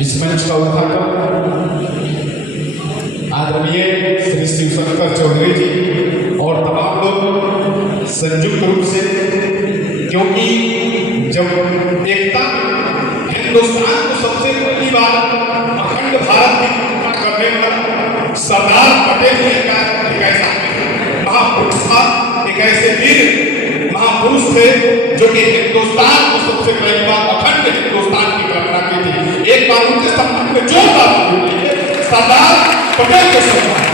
इस मंच का उद्घाटन आदरणीय श्री शिवशंकर चौधरी जी और तमाम लोग संयुक्त रूप से, क्योंकि जब एकता हिंदुस्तान को सबसे पहली बार अखंड भारत की स्थापना करने वाला सरदार पटेल जी का एक ऐसा महापुरुष था, एक ऐसे वीर महापुरुष थे जो कि हिंदुस्तान को सबसे पहली बार अखंड हिंदुस्तान की कल्पना की थी। एक बार उनके सम्मान में जोरदार सरदार पटेल के सम्मान।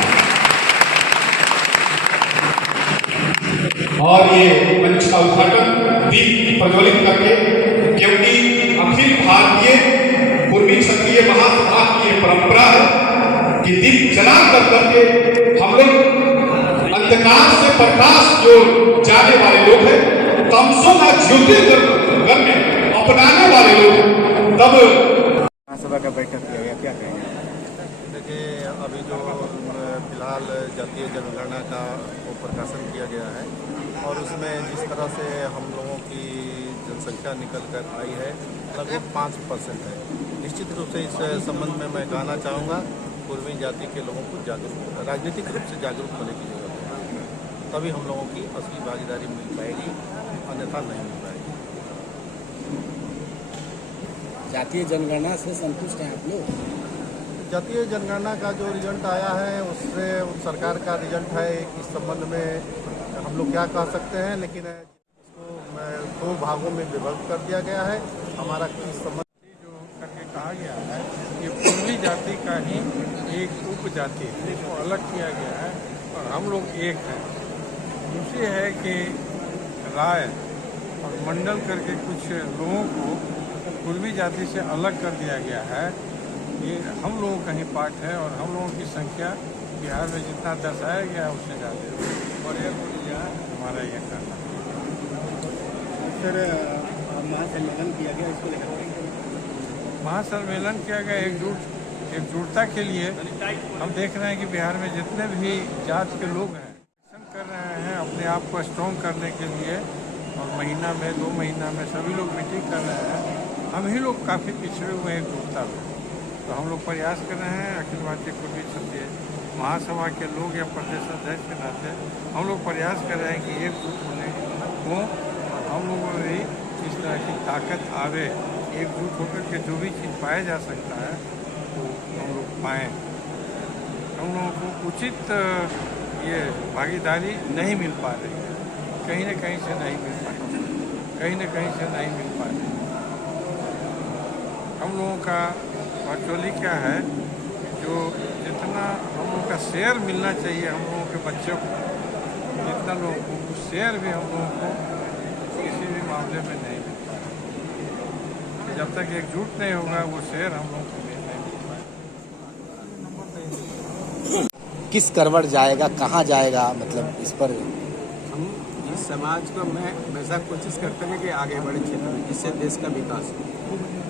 और ये मंच का उद्घाटन दीप प्रज्वलित करके, क्योंकि अखिल भारतीय पूर्वी क्षत्रिय महासभा की ये परंपरा है कि दीप जला करके हम लोग अंधकार से प्रकाश जो जाने वाले लोग हैं, तमसों का ज्योतिर्गढ़ में अपनाने वाले लोग, तब महासभा का बैठक किया गया, क्या कहेंगे? देखिए, अभी जो फिलहाल जातीय जनगणना का वो प्रकाशन किया गया है और उसमें जिस तरह से हम लोगों की जनसंख्या निकल कर आई है लगभग 5% है। निश्चित रूप से इस संबंध में मैं कहना चाहूँगा पूर्वी जाति के लोगों को जागरूक, राजनीतिक रूप से जागरूक होने की जरूरत है, तभी हम लोगों की असली भागीदारी मिल पाएगी, अन्यथा नहीं मिल पाएगी। जातीय जनगणना से संतुष्ट हैं आप लोग? जातीय जनगणना का जो रिजल्ट आया है उससे सरकार का रिजल्ट है, इस संबंध में हम लोग क्या कह सकते हैं, लेकिन इसको 2 भागों में विभक्त कर दिया गया है। हमारा किस संबंध जो करके कहा गया है कि पूर्वी जाति का ही एक उपजाति है, इसको अलग किया गया है और हम लोग एक हैं। दूसरी है कि राय और मंडल करके कुछ लोगों को पूर्वी जाति से अलग कर दिया गया है। ये हम लोगों का ही पाठ है और हम लोगों की संख्या बिहार में जितना दर्शाया गया है उससे ज़्यादा है और ये हमारा ये कहना है। सर, महासम्मेलन किया गया, इसको लेकर महासम्मेलन किया गया एकजुटता के लिए। हम देख रहे हैं कि बिहार में जितने भी जात के लोग हैं कर रहे हैं अपने आप को स्ट्रॉन्ग करने के लिए, और महीना में 2 महीना में सभी लोग मीटिंग कर रहे हैं। हम ही लोग काफ़ी पिछड़े हुए हैं एकजुटता में, तो हम लोग प्रयास कर रहे हैं अखिल भारतीय पूर्वी क्षत्रिय महासभा के लोग या प्रदेश अध्यक्ष के नाते हम लोग प्रयास कर रहे हैं कि एकजुट होने को, और हम लोगों में भी इस तरह की ताकत आवे, एकजुट होकर के जो भी चीज़ पाया जा सकता है वो हम लोग पाएँ। हम लोगों को उचित ये भागीदारी नहीं मिल पा रही है, कहीं न कहीं से नहीं मिल पा रही, कहीं न कहीं से नहीं मिल पा रही। हम लोगों का वर्चुअली क्या है, जो जितना हम लोगों का शेयर मिलना चाहिए हम लोगों के बच्चों को, जितना लोगों को शेयर भी हम लोगों को किसी भी मामले में नहीं मिल पा रहा। जब तक एकजुट नहीं होगा वो शेयर हम लोगों को नहीं मिल पाएगा। किस करवट जाएगा, कहाँ जाएगा, मतलब इस पर हम इस समाज को मैं हमेशा कोशिश करते हैं कि आगे बढ़े क्षेत्र में, जिससे देश का विकास हो।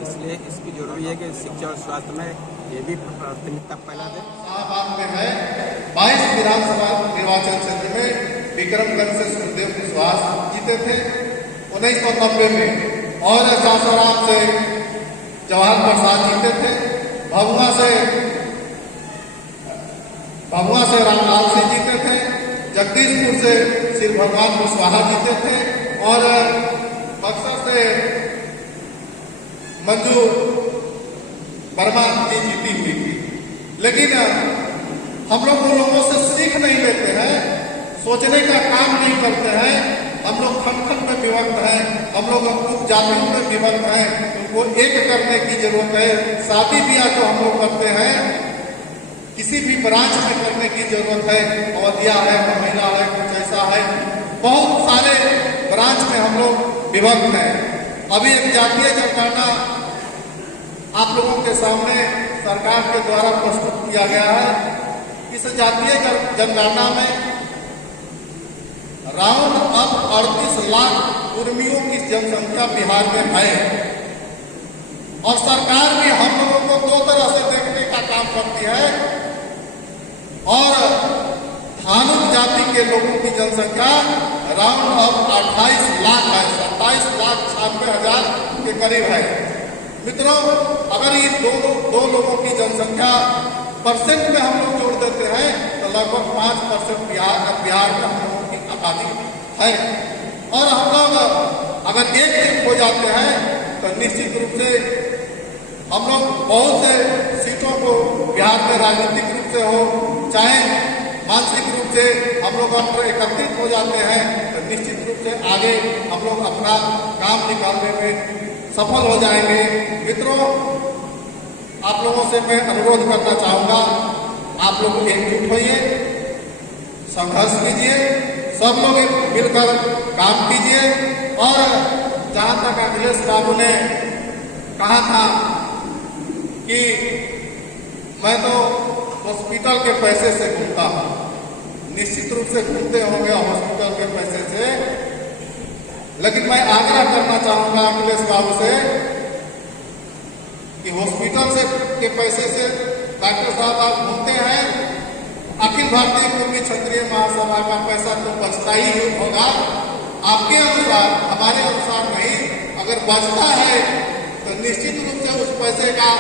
इसलिए इसकी जरूरी है कि शिक्षा और स्वास्थ्य में ये भी प्राथमिकता पहला दे। शाहबाद में है 22 विधानसभा निर्वाचन क्षेत्र में विक्रमगंज से सुखदेव कुशवाहा जीते थे 1990 में, और सासाराम से जवाहर प्रसाद जीते थे, भभुआ से रामलाल सिंह जीते थे, जगदीशपुर से श्री भगवान कुशवाहा जीते थे, और बक्सर से मंजू वर्मा जी जीती हुई थी। लेकिन हम लोग उन लोगों से सीख नहीं लेते हैं, सोचने का काम नहीं करते हैं। हम लोग खंड में विभक्त हैं, हम लोग उपजातियों में विभक्त हैं, उनको एक करने की जरूरत है। शादी ब्याह जो हम लोग करते हैं किसी भी ब्रांच में करने की जरूरत है, अवधिया है, महिला है, कुछ ऐसा है, बहुत सारे ब्रांच में हम लोग विभक्त हैं। अभी एक जातीय जनगणना आप लोगों के सामने सरकार के द्वारा प्रस्तुत किया गया है। इस जातीय जनगणना में राउंड अप 38 लाख कुर्मियों की जनसंख्या बिहार में है और सरकार भी हम लोगों को दो तरह से देखने का काम करती है और धानुक जाति के लोगों की जनसंख्या राउंड अप 28 लाख है, 27,96,000 के करीब है। मित्रों, अगर ये दो लोगों की जनसंख्या परसेंट में हम लोग जोड़ देते हैं तो लगभग 5% बिहार में हम लोगों की आबादी है और हम लोग अगर एक हो जाते हैं तो निश्चित रूप से हम लोग बहुत से सीटों को बिहार में राजनीतिक रूप से हो चाहे मानसिक रूप से हम लोग अगर एकत्रित हो जाते हैं तो निश्चित रूप से आगे हम लोग अपना काम निकालने में सफल हो जाएंगे। मित्रों, आप लोगों से मैं अनुरोध करना चाहूंगा, आप लोग एकजुट होइए, संघर्ष कीजिए, सब लोग मिलकर काम कीजिए और जहां तक अखिलेश बाबू ने कहा था कि मैं तो हॉस्पिटल के पैसे से घूमता हूं, निश्चित रूप से घूमते होंगे हॉस्पिटल के पैसे से, लेकिन मैं आग्रह करना चाहूंगा अखिलेश बाबू से कि हॉस्पिटल से के पैसे से डॉक्टर साहब आप घूमते हैं, अखिल भारतीय कुर्मी क्षत्रिय महासभा का पैसा तो बचता ही होगा। आपके अनुसार, हमारे अनुसार नहीं, अगर बचता है तो निश्चित रूप से उस पैसे का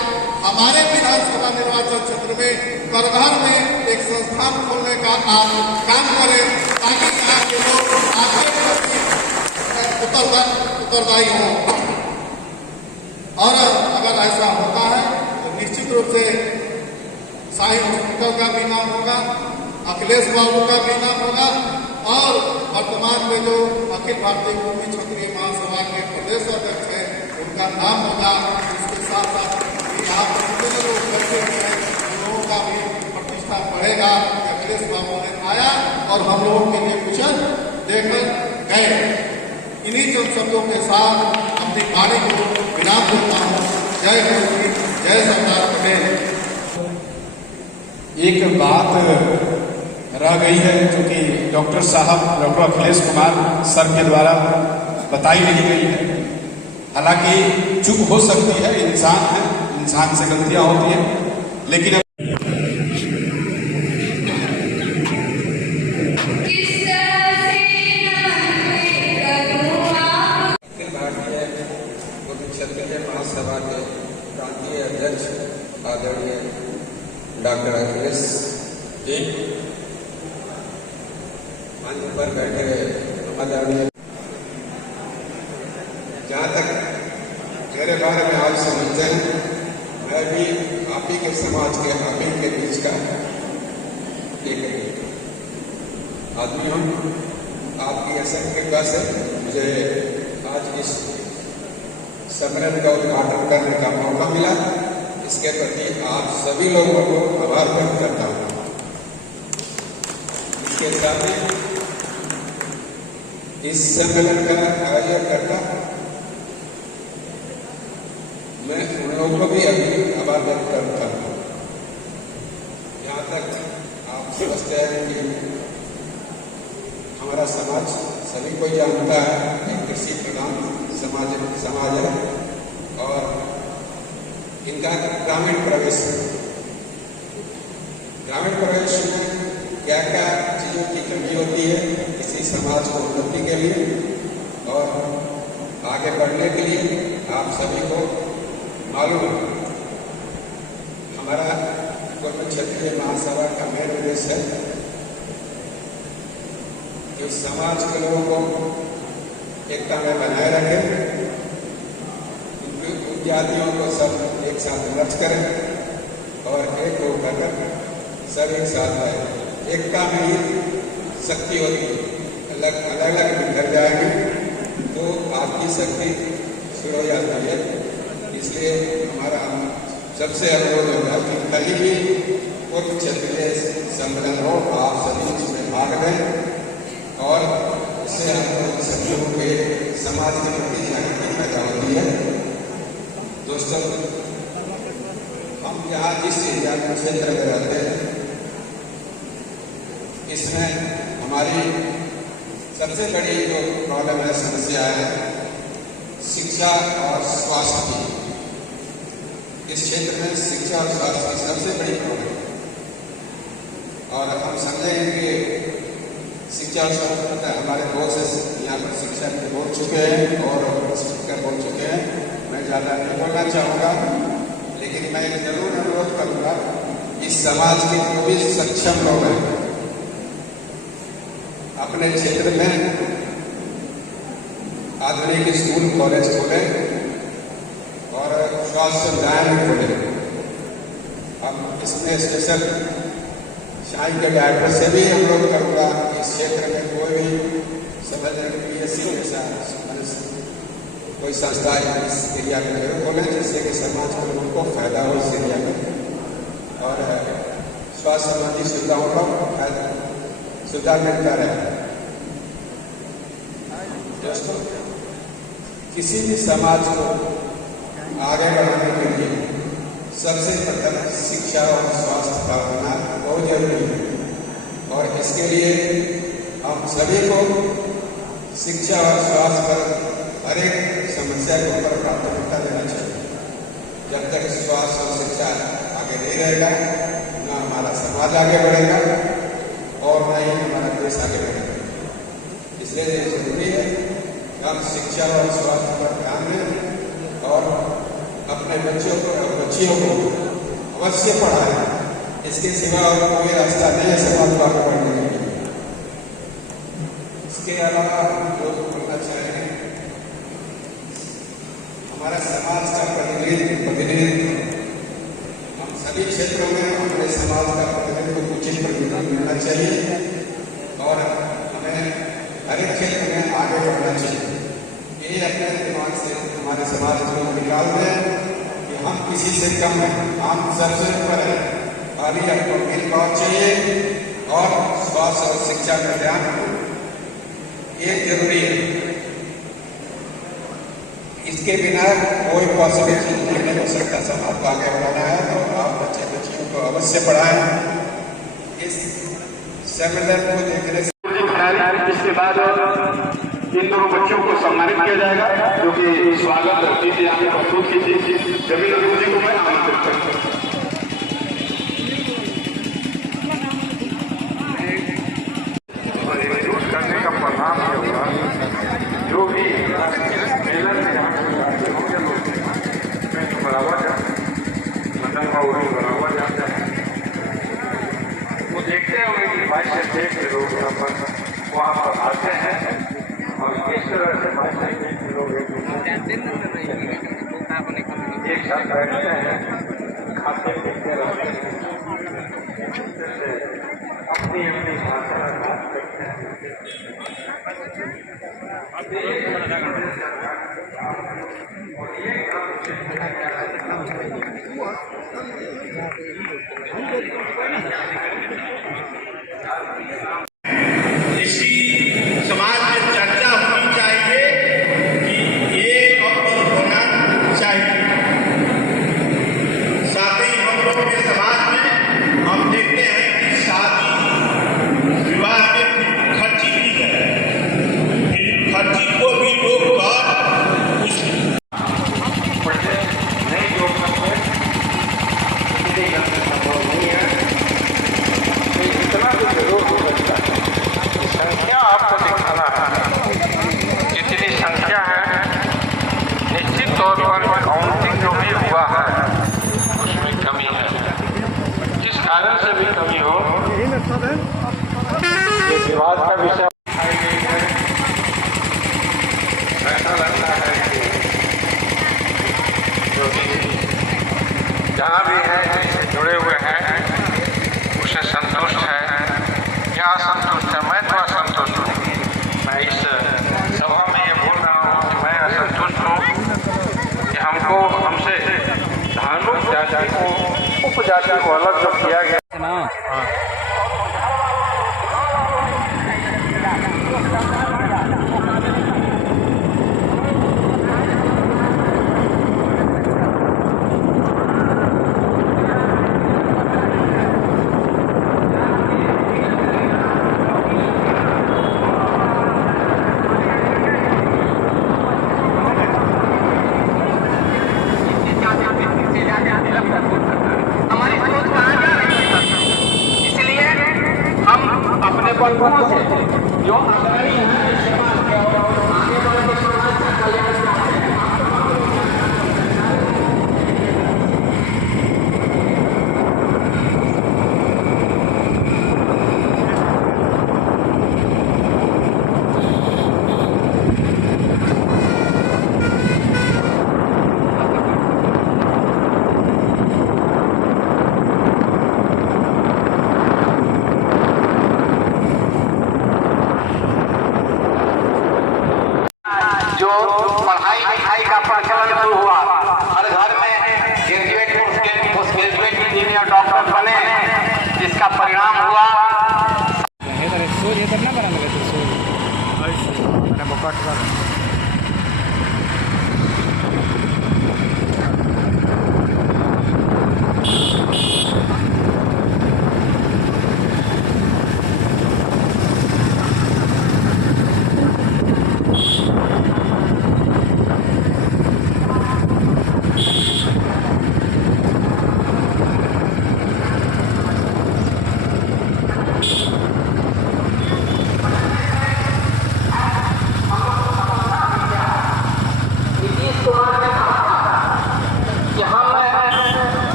हमारे विधानसभा निर्वाचन क्षेत्र में करघर में एक संस्थान खोलने का आप काम करें ताकि यहाँ के लोग आगे उत्तरदायी हो। और अगर ऐसा होता है तो निश्चित रूप से साई हॉस्पिटल का भी नाम होगा, अखिलेश बाबू का भी नाम होगा और वर्तमान में जो अखिल भारतीय कुर्मी क्षत्रिय महासभा के प्रदेश अध्यक्ष है उनका नाम होगा। इसके साथ साथ यहाँ पर जितने लोग बैठे हुए हैं उन लोगों का भी प्रतिष्ठा बढ़ेगा। अखिलेश बाबू ने आया और हम लोगों के लिए कुछ देकर गए। इन्हीं चंद शब्दों के साथ अपनी वाणी को विराम देता हूँ। जय हिंद, जय सरदार पटेल। एक बात रह गई है जो कि डॉक्टर साहब, डॉक्टर अखिलेश कुमार सर के द्वारा बताई नहीं गई है। हालांकि चूक हो सकती है, इंसान है, इंसान से गलतियां होती हैं, लेकिन क्षत्रिय महासभा के प्रांतीय अध्यक्ष आदरणीय डॉक्टर अखिलेश जी, मंच पर बैठे हुए आदरणीय, जहाँ तक मेरे बारे में आप समझते हैं, मैं भी आप ही के समाज के, आप ही के बीच का एक आदमी हूँ। आपकी असंख्यता से मुझे आज इस सम्मेलन का उद्घाटन करने का मौका मिला। इसके प्रति आप सभी लोगों को आभार व्यक्त करता हूँ। इसके साथ इस सम्मेलन का आयोजन करता मैं उन लोगों को भी अभी आभार व्यक्त करता हूँ। यहाँ तक आप समझते हैं कि हमारा समाज सभी को जानता है कि कृषि प्रधान समाज है और इनका ग्रामीण प्रवेश में क्या क्या चीज़ों की कमी होती है इसी समाज को उन्नति के लिए और आगे बढ़ने के लिए। आप सभी को मालूम है हमारा कुर्मी क्षत्रिय महासभा का मेन उद्देश्य है कि समाज के लोगों को एकता में बनाए रखें, उन जातियों को सब एक साथ मर्ज करें और एक होकर सब एक साथ आए। एकता में ही शक्ति होती है, अलग अलग बिखर जाएंगे तो आपकी शक्ति शुरू हो जाती है। इसलिए हमारा सबसे अनुरोध होगा कि कहीं भी कुर्मी क्षत्रिय सम्मेलन हो, आप सभी इसमें भाग लें और इससे हम सभी के समाज के प्रति जागरूकता पैदा होती है। दोस्तों, हम यहाँ जिस एरिया क्षेत्र में रहते हैं इसमें हमारी सबसे बड़ी जो प्रॉब्लम है, समस्या है, शिक्षा और स्वास्थ्य की। इस क्षेत्र में शिक्षा और स्वास्थ्य की सबसे बड़ी प्रॉब्लम है। और हम समझेंगे कि शिक्षा और स्वास्थ्य का हमारे बहुत से यहाँ पर शिक्षा के बोल चुके हैं और स्पीकर बोल चुके हैं। मैं ज़्यादा नहीं बोलना चाहूँगा, लेकिन मैं जरूर अनुरोध करूँगा इस समाज के जो भी सक्षम लोग हैं अपने क्षेत्र में आधुनिक स्कूल कॉलेज खोले और स्वास्थ्य सुविधाएं भी खोले। हम इसमें स्पेशल शाही के डायरेक्टर से भी अनुरोध करूँगा इस क्षेत्र में कोई भी PSC जैसा कोई संस्था इस एरिया में जरूर खोलें, जिससे कि समाज के लोगों को फायदा हो इस एरिया में और स्वास्थ्य संबंधी सुविधाओं का सुविधा मिलता रहे। दोस्तों, किसी भी समाज को आगे बढ़ाने के लिए सबसे प्रथम शिक्षा और स्वास्थ्य का होना बहुत जरूरी है और इसके लिए हम सभी को शिक्षा और स्वास्थ्य पर हर एक समस्या के ऊपर प्राथमिकता देना चाहिए। जब तक स्वास्थ्य और शिक्षा आगे नहीं रहेगा, न हमारा समाज आगे बढ़ेगा और न ही हमारा देश आगे बढ़ेगा। इसलिए ये जरूरी है कि हम शिक्षा और स्वास्थ्य पर ध्यान दें और अपने बच्चों को और बच्चियों को अवश्य पढ़ाएं। इसके सिवा और कोई रास्ता नहीं है समाज को आगे बढ़ने के लिए। इसके अलावा जो बोलना चाहेंगे, हमारा समाज का प्रतिनिधित्व हम सभी क्षेत्रों में अपने समाज का प्रतिनिधित्व उचित प्रतिनिधित्व मिलना चाहिए और हमें हर एक क्षेत्र में आगे बढ़ना चाहिए। ये अपने दिमाग से हमारे समाज को निकाल दें कि हम किसी से कम हैं, हम सबसे ऊपर हैं। खाली आपको मिल पाव चाहिए और स्वास्थ्य और शिक्षा का ध्यान ये जरूरी है। इसके बिना कोई पॉसिबिलिटी नहीं हो सकता। समाज को आगे बढ़ाना है तो आप बच्चे बच्चियों को अवश्य पढ़ाएं। इस सम्मेलन को देखने से इसके बाद इन दोनों बच्चों को सम्मानित किया जाएगा, जो कि स्वागत अतिथि यहाँ पे प्रस्तुत की थी। जमीन गुरु जी को मैं आमंत्रित करता हूँ। करने का परिणाम ये होगा, जो भी मेलन में बढ़ावा जाता है, मदन और बढ़ावा जाता है, वो देखते होंगे कि 22 से के लोग यहाँ पर वहाँ पर आते हैं और किस तरह से 22 के लोग एक साथ बैठते हैं, खाते पीते रहते हैं, अपनी अपनी भाषा में बात करते हैं। इसी समाज में चर्चा होनी चाहिए कि ये और होना चाहिए। साथ ही हम लोग के समाज में हम देखते हैं कि शादी विवाह में खर्ची की है, खर्ची को भी रोक कर कुछ नहीं जोड़ सकते, किसी का संभव नहीं है। तो इतना तो जरूर हो सकता है। संख्या आपको दिखाना है, जितनी संख्या है निश्चित तौर पर काउंटिंग जो भी हुआ है उसमें कमी है। जिस कारण से भी कमी हो, ये विवाद का विषय ऐसा लगता है कि जो भी जहाँ भी है जिससे जुड़े हुए हैं उसे संतुष्ट है या असंतुष्ट है। मैं तो असंतुष्ट हूँ। मैं इस सभा में ये बोल रहा हूँ कि मैं असंतुष्ट हूँ कि हमसे धार्मिक जाति को उपजाति को अलग जो किया गया। पंथों से जो अग्रणी हैं समाज के और